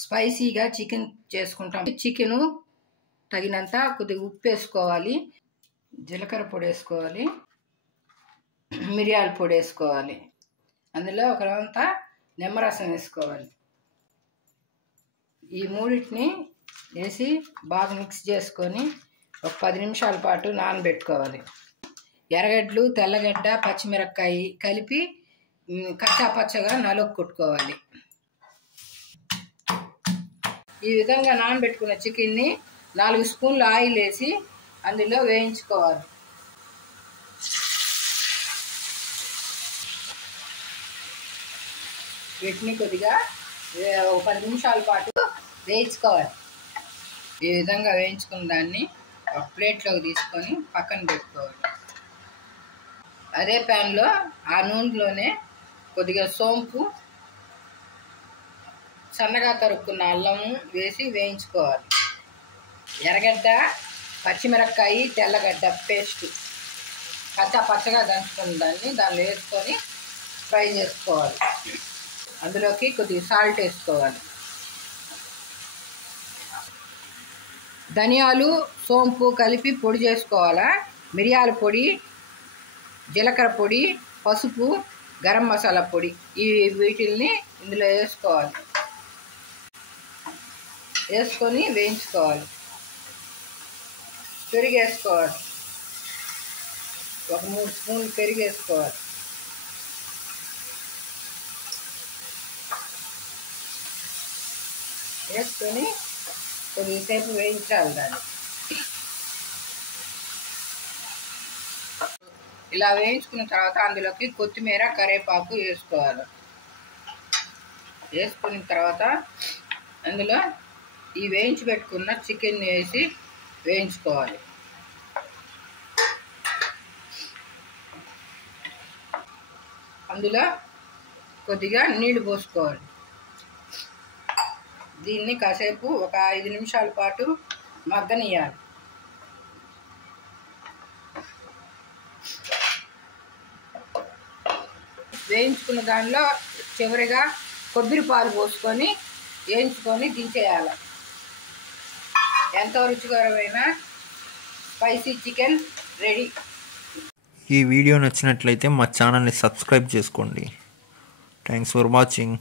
స్పైసీగా చికెన్ చేసుకుంటాం. చికెను తగినంత కొద్దిగా ఉప్పు వేసుకోవాలి, జీలకర్ర పొడి వేసుకోవాలి, మిరియాల పొడి వేసుకోవాలి, అందులో ఒకరంత నిమ్మరసం వేసుకోవాలి. ఈ మూడింటిని వేసి బాగా మిక్స్ చేసుకొని ఒక 10 నిమిషాల పాటు నానబెట్టుకోవాలి. ఎర్రగడ్డలు, తెల్లగడ్డ, పచ్చిమిరపకాయ కలిపి కచ్చా పచ్చగా నలుపుకొట్టుకోవాలి. ఈ విధంగా నానబెట్టుకున్న చికెన్ని 4 స్పూన్లు ఆయిల్ వేసి అందులో వేయించుకోవాలి. వీటిని కొద్దిగా ఒక 10 నిమిషాల పాటు వేయించుకోవాలి. ఈ విధంగా వేయించుకున్న దాన్ని ఒక ప్లేట్లోకి తీసుకొని పక్కన పెట్టుకోవాలి. అదే ప్యాన్లో ఆ నూనెలోనే కొద్దిగా సోంపు, సన్నగా తరుక్కున్న అల్లము వేసి వేయించుకోవాలి. ఎర్రగడ్డ, పచ్చిమిరపకాయ, తెల్లగడ్డ పేస్ట్ కచ్చా పచ్చగా దంచుకున్న దాన్ని దానిలో వేసుకొని ఫ్రై చేసుకోవాలి. అందులోకి కొద్దిగా సాల్ట్ వేసుకోవాలి. ధనియాలు, సోంపు కలిపి పొడి చేసుకోవాలా. మిరియాల పొడి, జీలకర్ర పొడి, పసుపు, గరం మసాలా పొడి వీటిల్ని ఇందులో వేసుకోవాలి. వేసుకొని వేయించుకోవాలి. పెరుగు వేసుకోవాలి. ఒక 3 స్పూన్లు పెరుగు వేసుకోవాలి. వేసుకొని కొద్దిసేపు వేయించాలి దాన్ని. ఇలా వేయించుకున్న తర్వాత అందులోకి కొత్తిమీర, కరివేపాకు వేసుకోవాలి. వేసుకున్న తర్వాత అందులో ఈ వేయించి పెట్టుకున్న చికెన్ వేసి వేయించుకోవాలి. అందులో కొద్దిగా నీళ్లు పోసుకోవాలి. దీన్ని కాసేపు ఒక 5 నిమిషాల పాటు మగ్గనియాలి. వేయించుకున్న దానిలో చివరిగా కొబ్బరి పాలు పోసుకొని వేయించుకొని దించేయాలి. ఎంతో రుచికరమైన స్పైసీ చికెన్ రెడీ. ఈ వీడియో నచ్చినట్లయితే మా ఛానల్ని సబ్స్క్రైబ్ చేసుకోండి. Thanks for watching.